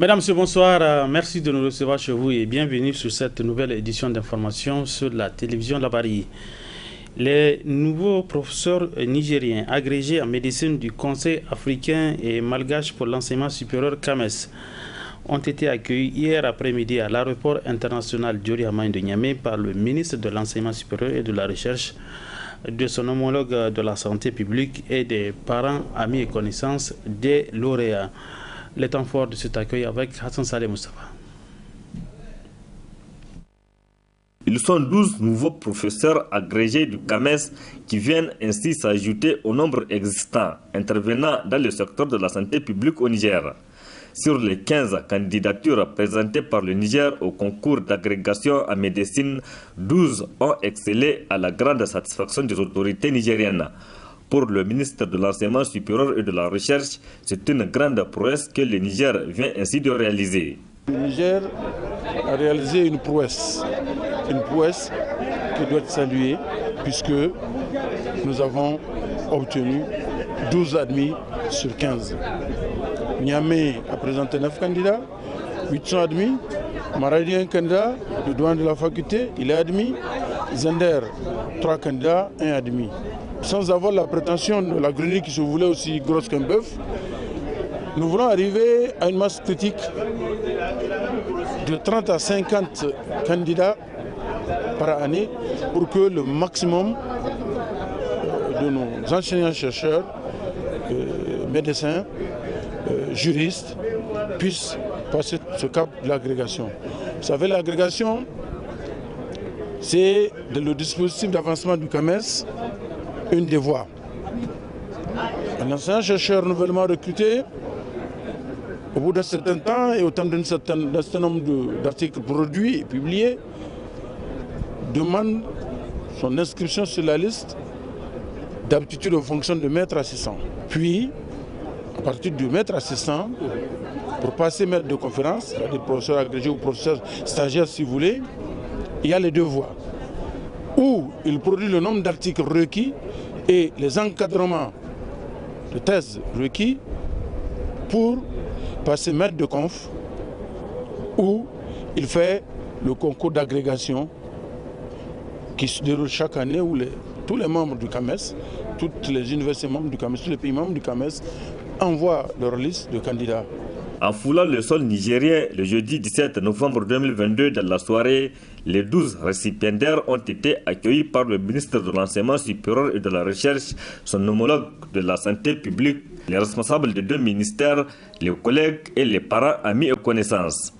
Mesdames, Messieurs, bonsoir. Merci de nous recevoir chez vous et bienvenue sur cette nouvelle édition d'information sur la télévision Labari. Les nouveaux professeurs nigériens agrégés en médecine du Conseil africain et malgache pour l'enseignement supérieur CAMES ont été accueillis hier après-midi à l'aéroport international Diori Hamani de Niamey par le ministre de l'Enseignement supérieur et de la Recherche, de son homologue de la santé publique et des parents, amis et connaissances des lauréats. Les temps forts de cet accueil avec Hassan Saleh Moustapha. Ils sont 12 nouveaux professeurs agrégés du CAMES qui viennent ainsi s'ajouter au nombre existant intervenant dans le secteur de la santé publique au Niger. Sur les 15 candidatures présentées par le Niger au concours d'agrégation en médecine, 12 ont excellé à la grande satisfaction des autorités nigériennes. Pour le ministre de l'Enseignement supérieur et de la Recherche, c'est une grande prouesse que le Niger vient ainsi de réaliser. Le Niger a réalisé une prouesse qui doit être saluée puisque nous avons obtenu 12 admis sur 15. Niamey a présenté 9 candidats, 8 sont admis. Maradi, un candidat, le douane de la faculté, il est admis. Zender, 3 candidats, 1 admis. Sans avoir la prétention de la grenouille qui se voulait aussi grosse qu'un bœuf, nous voulons arriver à une masse critique de 30 à 50 candidats par année pour que le maximum de nos enseignants-chercheurs, médecins, juristes puissent passer ce cap de l'agrégation. Vous savez, l'agrégation, c'est le dispositif d'avancement du CAMES, une des voies. Un enseignant-chercheur nouvellement recruté, au bout d'un certain temps et au terme d'un certain nombre d'articles produits et publiés, demande son inscription sur la liste d'aptitude aux fonctions de maître assistant. Puis, à partir du maître assistant, pour passer maître de conférence, c'est-à-dire professeur agrégé ou professeur stagiaire si vous voulez, il y a les deux voies. Où il produit le nombre d'articles requis et les encadrements de thèses requis pour passer maître de conf, où il fait le concours d'agrégation qui se déroule chaque année où tous les membres du CAMES, toutes les universités membres du CAMES, tous les pays membres du CAMES envoient leur liste de candidats. En foulant le sol nigérien le jeudi 17 novembre 2022 dans la soirée, les 12 récipiendaires ont été accueillis par le ministre de l'Enseignement supérieur et de la Recherche, son homologue de la santé publique, les responsables des 2 ministères, les collègues et les parents, amis et connaissances.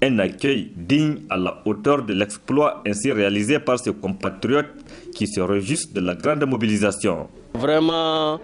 Un accueil digne à la hauteur de l'exploit ainsi réalisé par ses compatriotes qui se réjouissent de la grande mobilisation. Vraiment,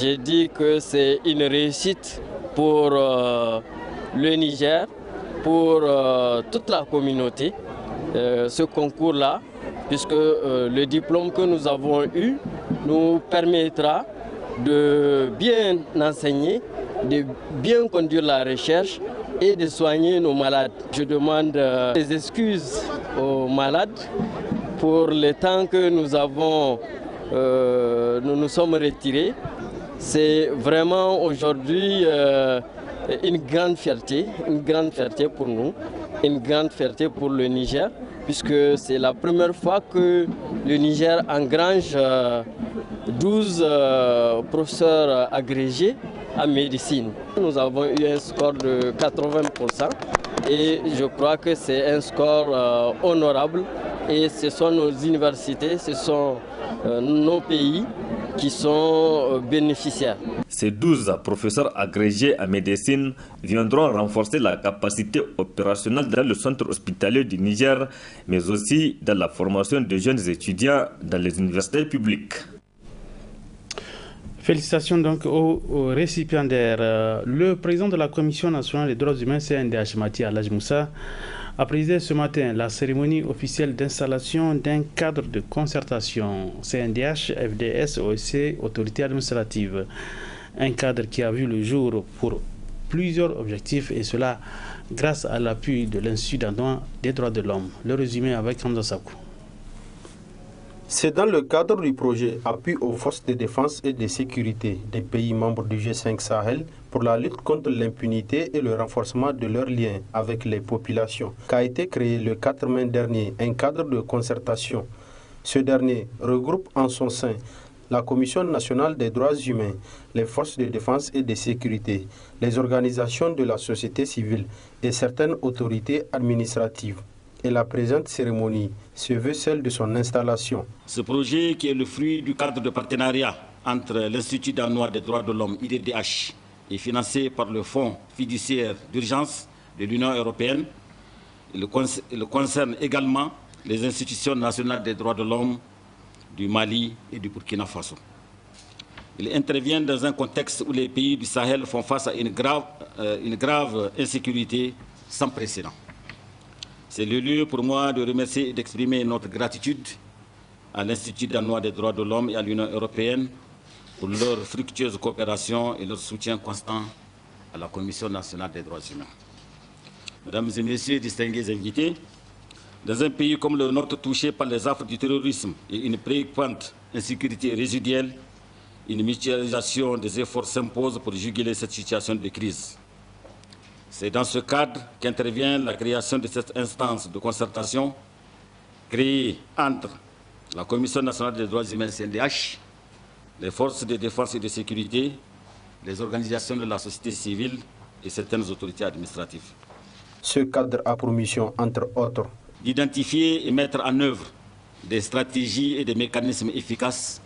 j'ai dit que c'est une réussite pour le Niger, pour toute la communauté, ce concours-là, puisque le diplôme que nous avons eu nous permettra de bien enseigner, de bien conduire la recherche et de soigner nos malades. Je demande des excuses aux malades pour le temps que nous nous sommes retirés. C'est vraiment aujourd'hui une grande fierté pour nous, une grande fierté pour le Niger, puisque c'est la première fois que le Niger engrange 12 professeurs agrégés en médecine. Nous avons eu un score de 80% et je crois que c'est un score honorable et ce sont nos universités, ce sont nos pays qui sont bénéficiaires. Ces 12 professeurs agrégés en médecine viendront renforcer la capacité opérationnelle dans le centre hospitalier du Niger, mais aussi dans la formation de jeunes étudiants dans les universités publiques. Félicitations donc aux récipiendaires. Le président de la Commission nationale des droits humains, CNDH, Mati Alhaji Moussa, a présidé ce matin la cérémonie officielle d'installation d'un cadre de concertation CNDH, FDS, OSC, autorité administrative. Un cadre qui a vu le jour pour plusieurs objectifs et cela grâce à l'appui de l'Institut danois des droits de l'homme. Le résumé avec Hamza Sakou. C'est dans le cadre du projet Appui aux forces de défense et de sécurité des pays membres du G5 Sahel pour la lutte contre l'impunité et le renforcement de leurs liens avec les populations qu'a été créé le 4 mai dernier un cadre de concertation. Ce dernier regroupe en son sein la Commission nationale des droits humains, les forces de défense et de sécurité, les organisations de la société civile et certaines autorités administratives. Et la présente cérémonie se veut celle de son installation. Ce projet, qui est le fruit du cadre de partenariat entre l'Institut danois des droits de l'homme, IDDH, est financé par le Fonds fiduciaire d'urgence de l'Union européenne. Il concerne également les institutions nationales des droits de l'homme du Mali et du Burkina Faso. Il intervient dans un contexte où les pays du Sahel font face à une grave insécurité sans précédent. C'est le lieu pour moi de remercier et d'exprimer notre gratitude à l'Institut danois des droits de l'homme et à l'Union européenne pour leur fructueuse coopération et leur soutien constant à la Commission nationale des droits humains. Mesdames et messieurs, distingués invités, dans un pays comme le nôtre touché par les affres du terrorisme et une préoccupante insécurité résiduelle, une mutualisation des efforts s'impose pour juguler cette situation de crise. C'est dans ce cadre qu'intervient la création de cette instance de concertation créée entre la Commission nationale des droits humains CNDH, les forces de défense et de sécurité, les organisations de la société civile et certaines autorités administratives. Ce cadre a pour mission, entre autres, d'identifier et mettre en œuvre des stratégies et des mécanismes efficaces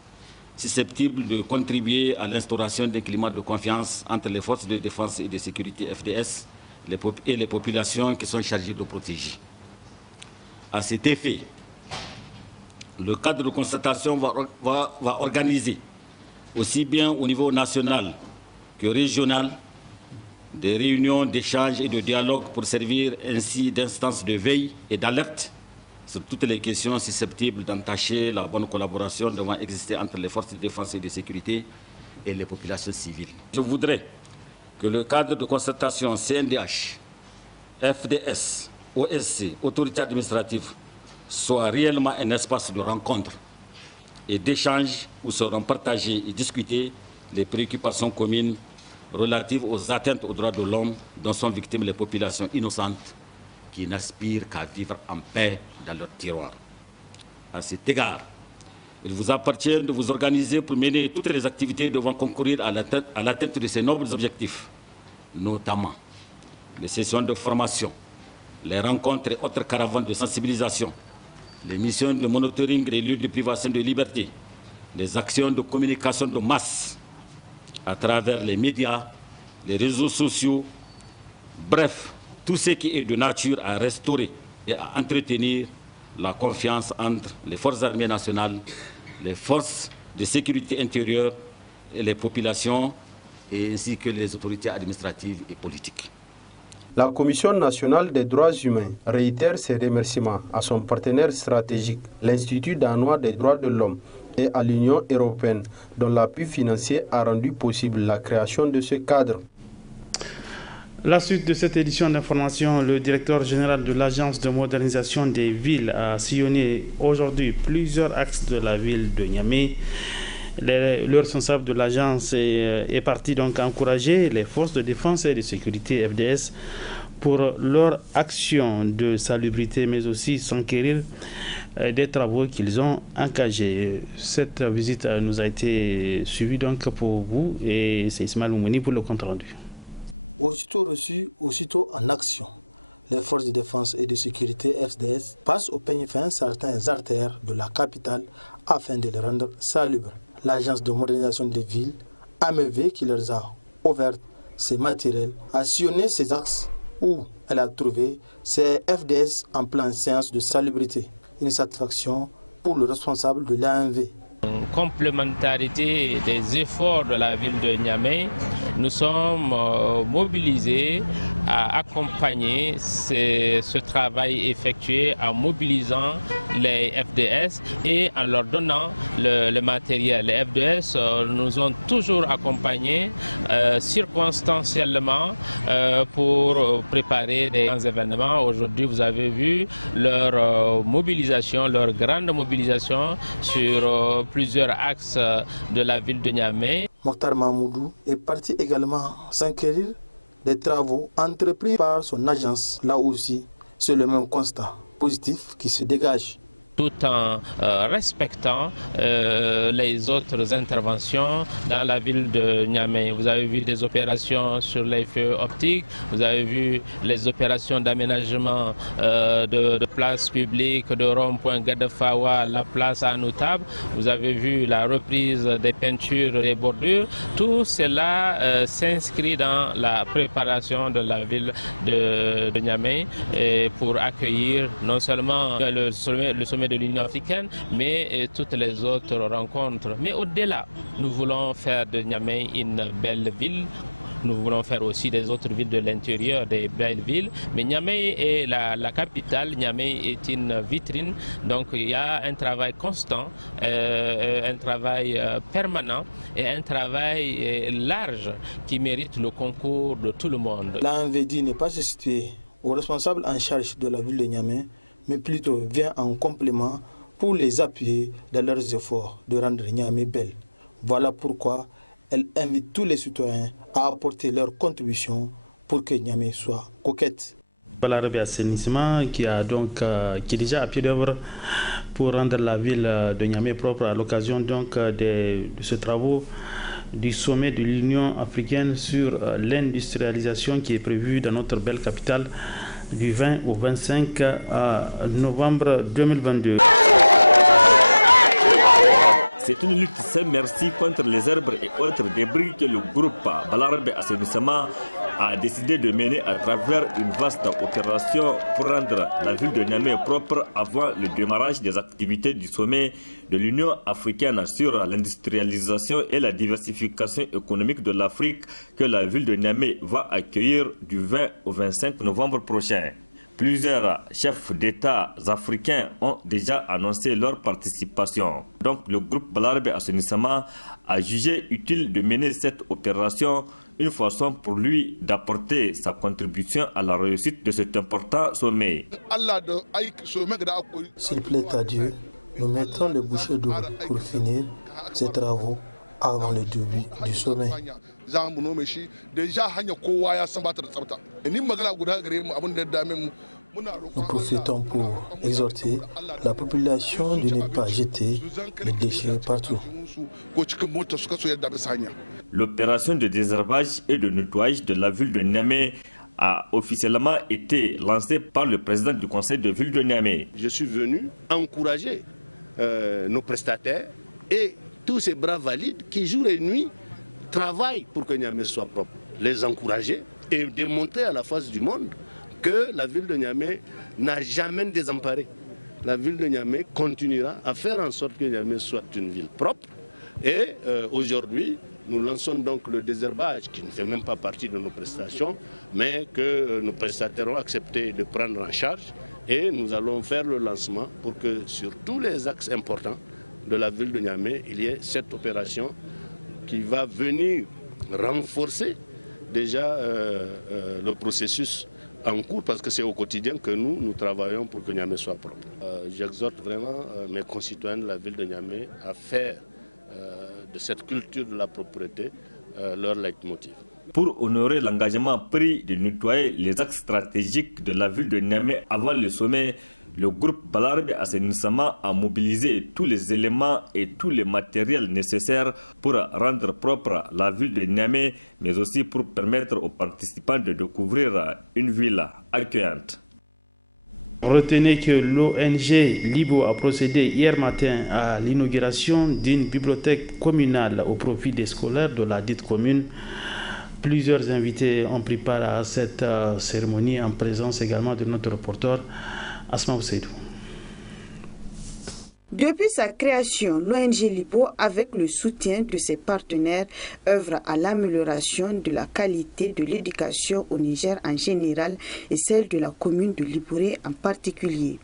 susceptibles de contribuer à l'instauration d'un climat de confiance entre les forces de défense et de sécurité FDS et les populations qui sont chargées de protéger. À cet effet, le cadre de concertation va organiser, aussi bien au niveau national que régional, des réunions d'échange et de dialogue pour servir ainsi d'instances de veille et d'alerte sur toutes les questions susceptibles d'entacher la bonne collaboration devant exister entre les forces de défense et de sécurité et les populations civiles. Je voudrais que le cadre de concertation CNDH, FDS, OSC, autorité administrative, soit réellement un espace de rencontre et d'échange où seront partagées et discutées les préoccupations communes relatives aux atteintes aux droits de l'homme dont sont victimes les populations innocentes qui n'aspirent qu'à vivre en paix dans leur tiroir. À cet égard, il vous appartient de vous organiser pour mener toutes les activités devant concourir à l'atteinte de ces nobles objectifs, notamment les sessions de formation, les rencontres et autres caravanes de sensibilisation, les missions de monitoring des lieux de privation de liberté, les actions de communication de masse à travers les médias, les réseaux sociaux, bref, tout ce qui est de nature à restaurer et à entretenir la confiance entre les forces armées nationales, les forces de sécurité intérieure et les populations, ainsi que les autorités administratives et politiques. La Commission nationale des droits humains réitère ses remerciements à son partenaire stratégique, l'Institut danois des droits de l'homme, et à l'Union européenne, dont l'appui financier a rendu possible la création de ce cadre. La suite de cette édition d'information, le directeur général de l'Agence de modernisation des villes a sillonné aujourd'hui plusieurs axes de la ville de Niamey. Le responsable de l'agence est parti donc encourager les forces de défense et de sécurité FDS pour leur action de salubrité, mais aussi s'enquérir des travaux qu'ils ont engagés. Cette visite nous a été suivie donc pour vous et c'est Ismaël Oumouni pour le compte rendu. Aussitôt reçu, aussitôt en action. Les forces de défense et de sécurité FDS passent au peigne fin certaines artères de la capitale afin de les rendre salubres. L'agence de modernisation des villes, AMV, qui leur a ouvert ses matériels, a sillonné ces axes où elle a trouvé ces FDS en pleine séance de salubrité. Une satisfaction pour le responsable de l'AMV. En complémentarité des efforts de la ville de Niamey, nous sommes mobilisés à accompagner ce travail effectué en mobilisant les FDS et en leur donnant le matériel. Les FDS nous ont toujours accompagnés circonstanciellement pour préparer des grands événements. Aujourd'hui, vous avez vu leur mobilisation, leur grande mobilisation sur plusieurs axes de la ville de Niamey. Mokhtar Mahmoudou est parti également s'enquérir des travaux entrepris par son agence. Là aussi, c'est le même constat positif qui se dégage. Tout en respectant les autres interventions dans la ville de Niamey. Vous avez vu des opérations sur les feux optiques, vous avez vu les opérations d'aménagement de places publiques, de rond-point Gadafawa, la place Anoutab, vous avez vu la reprise des peintures et bordures. Tout cela s'inscrit dans la préparation de la ville de Niamey pour accueillir non seulement le sommet de l'Union africaine, mais toutes les autres rencontres. Mais au-delà, nous voulons faire de Niamey une belle ville. Nous voulons faire aussi des autres villes de l'intérieur, des belles villes. Mais Niamey est la capitale, Niamey est une vitrine. Donc il y a un travail constant, un travail permanent et un travail large qui mérite le concours de tout le monde. L'ANVD n'est pas substitué aux responsables en charge de la ville de Niamey, mais plutôt vient en complément pour les appuyer dans leurs efforts de rendre Niamey belle. Voilà pourquoi elle invite tous les citoyens à apporter leur contribution pour que Niamey soit coquette. Balarabe Assainissement qui est déjà à pied d'œuvre pour rendre la ville de Niamey propre à l'occasion de ce travaux du sommet de l'Union africaine sur l'industrialisation qui est prévu dans notre belle capitale du 20 au 25 novembre 2022. C'est une lutte sans merci contre les arbres et autres débris que le groupe Balarabe Assainissement a décidé de mener à travers une vaste opération pour rendre la ville de Niamey propre avant le démarrage des activités du sommet de l'Union africaine sur l'industrialisation et la diversification économique de l'Afrique que la ville de Niamey va accueillir du 20 au 25 novembre prochain. Plusieurs chefs d'État africains ont déjà annoncé leur participation. Donc le groupe Balarabe Assainissement a jugé utile de mener cette opération, une façon pour lui d'apporter sa contribution à la réussite de cet important sommet. S'il plaît à Dieu, nous mettrons le bouchées double pour finir ces travaux avant le début du sommet. Nous profitons pour exhorter la population de ne pas jeter les déchets partout. L'opération de désherbage et de nettoyage de la ville de Niamey a officiellement été lancée par le président du conseil de ville de Niamey. Je suis venu encourager nos prestataires et tous ces bras valides qui jour et nuit travaillent pour que Niamey soit propre. Les encourager et démontrer à la face du monde que la ville de Niamey n'a jamais désemparé. La ville de Niamey continuera à faire en sorte que Niamey soit une ville propre. Et aujourd'hui, nous lançons donc le désherbage qui ne fait même pas partie de nos prestations, mais que nos prestataires ont accepté de prendre en charge. Et nous allons faire le lancement pour que sur tous les axes importants de la ville de Niamey, il y ait cette opération qui va venir renforcer déjà le processus en cours, parce que c'est au quotidien que nous travaillons pour que Niamey soit propre. J'exhorte vraiment mes concitoyens de la ville de Niamey à faire de cette culture de la propreté leur leitmotiv. Pour honorer l'engagement pris de nettoyer les axes stratégiques de la ville de Niamey avant le sommet, le groupe Balarabe Assainissement a mobilisé tous les éléments et tous les matériels nécessaires pour rendre propre la ville de Niamey, mais aussi pour permettre aux participants de découvrir une ville accueillante. Retenez que l'ONG Libo a procédé hier matin à l'inauguration d'une bibliothèque communale au profit des scolaires de la dite commune. Plusieurs invités ont pris part à cette cérémonie en présence également de notre reporter Asma Ousseidou. Depuis sa création, l'ONG Libo, avec le soutien de ses partenaires, œuvre à l'amélioration de la qualité de l'éducation au Niger en général et celle de la commune de Libouré en particulier.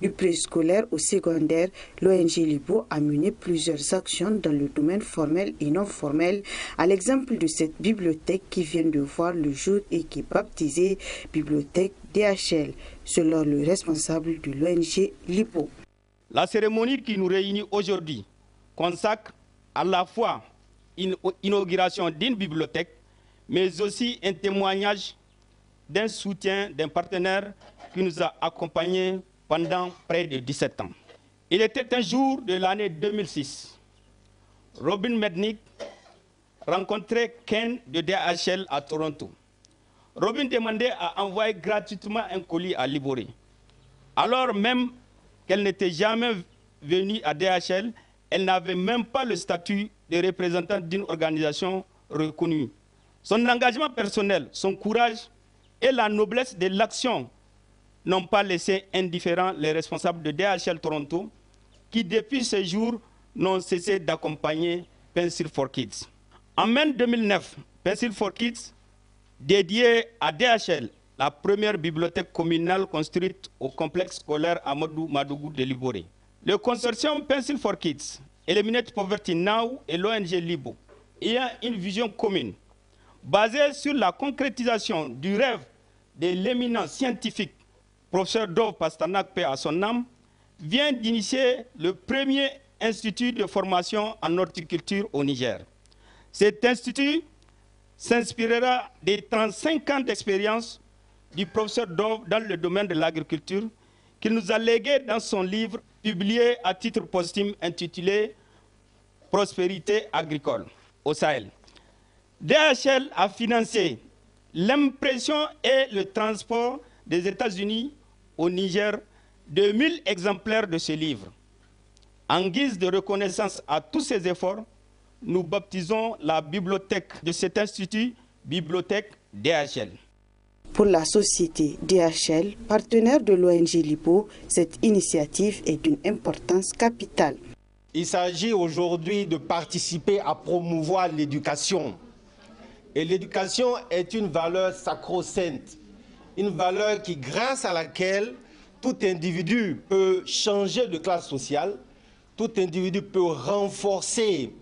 Du préscolaire au secondaire, l'ONG Libo a mené plusieurs actions dans le domaine formel et non formel, à l'exemple de cette bibliothèque qui vient de voir le jour et qui est baptisée Bibliothèque DHL, selon le responsable de l'ONG Libo. La cérémonie qui nous réunit aujourd'hui consacre à la fois une inauguration d'une bibliothèque, mais aussi un témoignage d'un soutien d'un partenaire qui nous a accompagnés pendant près de 17 ans. Il était un jour de l'année 2006. Robin Mednick rencontrait Ken de DHL à Toronto. Robin demandait à envoyer gratuitement un colis à Libouré. Alors même qu'elle n'était jamais venue à DHL, elle n'avait même pas le statut de représentante d'une organisation reconnue. Son engagement personnel, son courage et la noblesse de l'action n'ont pas laissé indifférents les responsables de DHL Toronto qui, depuis ce jour, n'ont cessé d'accompagner Pencil for Kids. En mai 2009, Pencil for Kids dédié à DHL la première bibliothèque communale construite au complexe scolaire Amadou Madougou de Libouré. Le consortium Pencil for Kids, Eliminate Poverty Now et l'ONG Libo, ayant une vision commune, basée sur la concrétisation du rêve de l'éminent scientifique professeur Dov Pasternak, paix à son âme, vient d'initier le premier institut de formation en horticulture au Niger. Cet institut s'inspirera des 35 ans d'expérience du professeur Dov dans le domaine de l'agriculture qu'il nous a légué dans son livre publié à titre posthume intitulé « Prospérité agricole au Sahel ». DHL a financé l'impression et le transport des États-Unis au Niger de 1000 exemplaires de ce livre. En guise de reconnaissance à tous ces efforts, nous baptisons la bibliothèque de cet institut Bibliothèque DHL. Pour la société DHL, partenaire de l'ONG Libo, cette initiative est d'une importance capitale. Il s'agit aujourd'hui de participer à promouvoir l'éducation. Et l'éducation est une valeur sacro-sainte, une valeur qui, grâce à laquelle tout individu peut changer de classe sociale, tout individu peut renforcer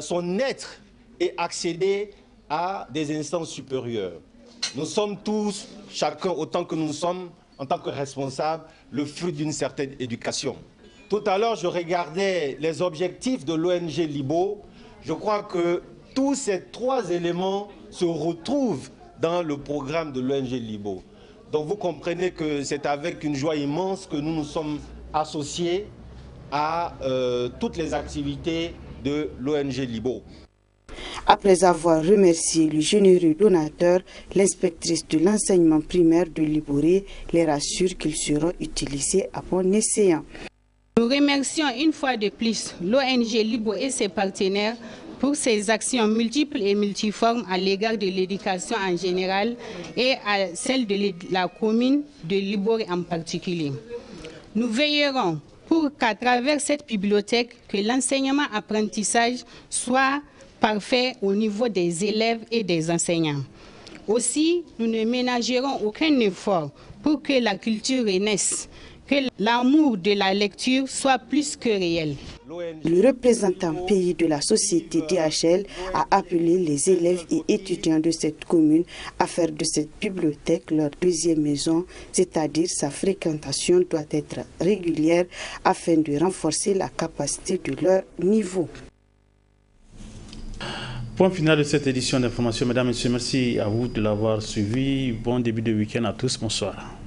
son être et accéder à des instances supérieures. Nous sommes tous, chacun autant que nous sommes, en tant que responsables, le fruit d'une certaine éducation. Tout à l'heure, je regardais les objectifs de l'ONG Libo. Je crois que tous ces trois éléments se retrouvent dans le programme de l'ONG Libo. Donc vous comprenez que c'est avec une joie immense que nous nous sommes associés à toutes les activités de l'ONG Libo. Après avoir remercié le généreux donateur, l'inspectrice de l'enseignement primaire de Libouré les rassure qu'ils seront utilisés à bon escient. Nous remercions une fois de plus l'ONG Libo et ses partenaires pour ses actions multiples et multiformes à l'égard de l'éducation en général et à celle de la commune de Libouré en particulier. Nous veillerons pour qu'à travers cette bibliothèque, que l'enseignement-apprentissage soit parfait au niveau des élèves et des enseignants. Aussi, nous ne ménagerons aucun effort pour que la culture renaisse, que l'amour de la lecture soit plus que réel. Le représentant pays de la société DHL a appelé les élèves et étudiants de cette commune à faire de cette bibliothèque leur deuxième maison, c'est-à-dire sa fréquentation doit être régulière afin de renforcer la capacité de leur niveau. Point final de cette édition d'information. Mesdames et messieurs, merci à vous de l'avoir suivi. Bon début de week-end à tous. Bonsoir.